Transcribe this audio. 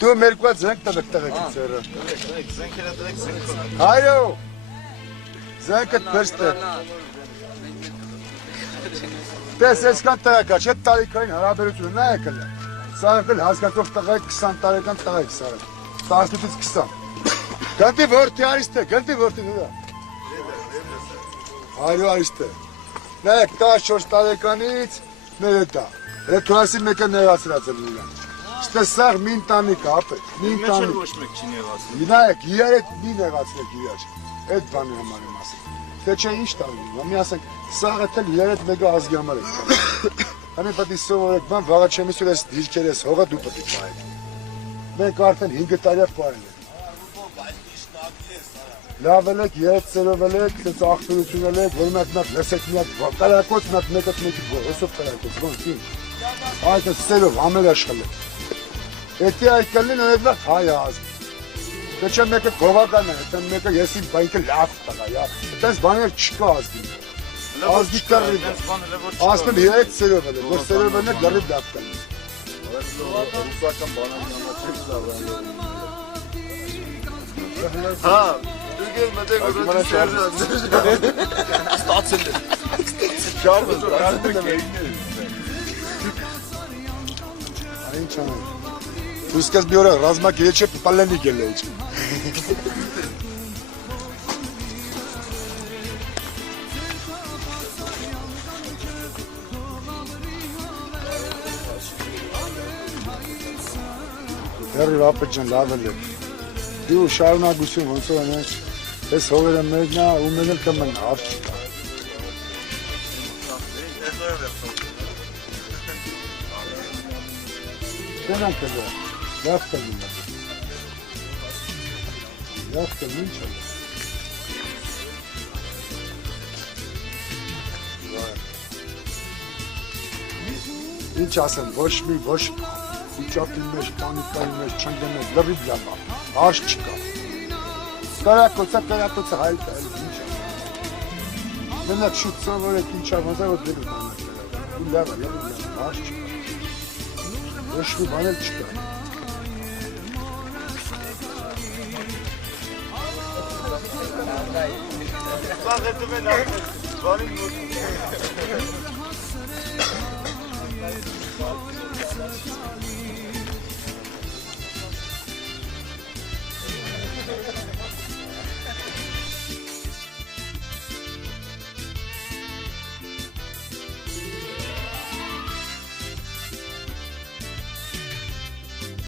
Դու մերկված զենք տվեք ծերը։ Հայրո։ Զենքդ բերստե։ Տես այսքան տղա չէ տարիքային հարաբերությունը նա եկել է։ Սա եկել հասկացող տղա 20 տարեկան տղա է սա։ 18-ից 20։ Գնդի որդի արիստե, գնդի որդի դու։ Հայրո արիստե։ Նայեք 14 տարեկանից մեր դա։ Ռեթուասի մեկը ներասրած է նրան։ Ստեսար մի ընտանիք ապետ, մի ընտանիք։ Ոչ մեկ չի նեղացել։ Նայեք, իրար մի նեղացնեք իրար։ Այդ բանի համար եմ ասել։ Թե չէ ինչ տալու, մի ասենք, սաղ էլ իրար այդ մեկը ազգի համար եք տալու։ Հանի պատի սովորեք բան, վաղա չեմ իսուր ես դիրքեր ես հողը դու պատի պահեք։ Մենք արդեն 5 տարյա պահել ենք։ Լավ ելեք, երդ ծերով ելեք, սենց աղբերություն ելեք, որ մատ լսեք միատ կարակոց, մատ մեկըտ մեկի հոսով կարակոց, ոնց ինչ։ Այդ ես ծերով, ամեր աշխել եք։ Էդի այդ կլին այդ լավ հայ ազգ։ Թե չէ մեկը գովական է, այդտեղ մեկը ես իմ բայկը լավ տղա, այդտենց բաներ չկա ազգին։ Ազգի կռիվ է։ Ասում երեք ծերով ելեք, որ ծերով ելեք լրիվ լավ կլին։ Ռուսական բանանի համաչեք լավ է։ Հա, դուք էլ մտեք որ ստացել է։ Շարժը դրանք էին։ Այն չան։ Դու սկաս մի օր ռազմակ եչե պալենի գելեջ։ Դեռ ապեջան լավ է։ Դու շարունակություն ոնց որ անես, ես հողերը մերն է ու մեն էլ կմն հարց չկա։ Դրանք է լավ կլին է։ Լավ կլին չէ։ Ինչ ասեմ, ոչ մի վիճակի մեջ, տանիքայի մեջ, չնդեմ մեջ, լրիվ լավ է, հարց չկա։ Կարակոցը հայլ տայել, ինչ է։ Մենակ շուտ սովորեք ինչ ավազա, որ դելու տանակ դրավ։ Ու լավ է, հարց չկա։ Ոչ մի բան էլ չկա։ Սաղ հետում են արդեն, բանին մոտ։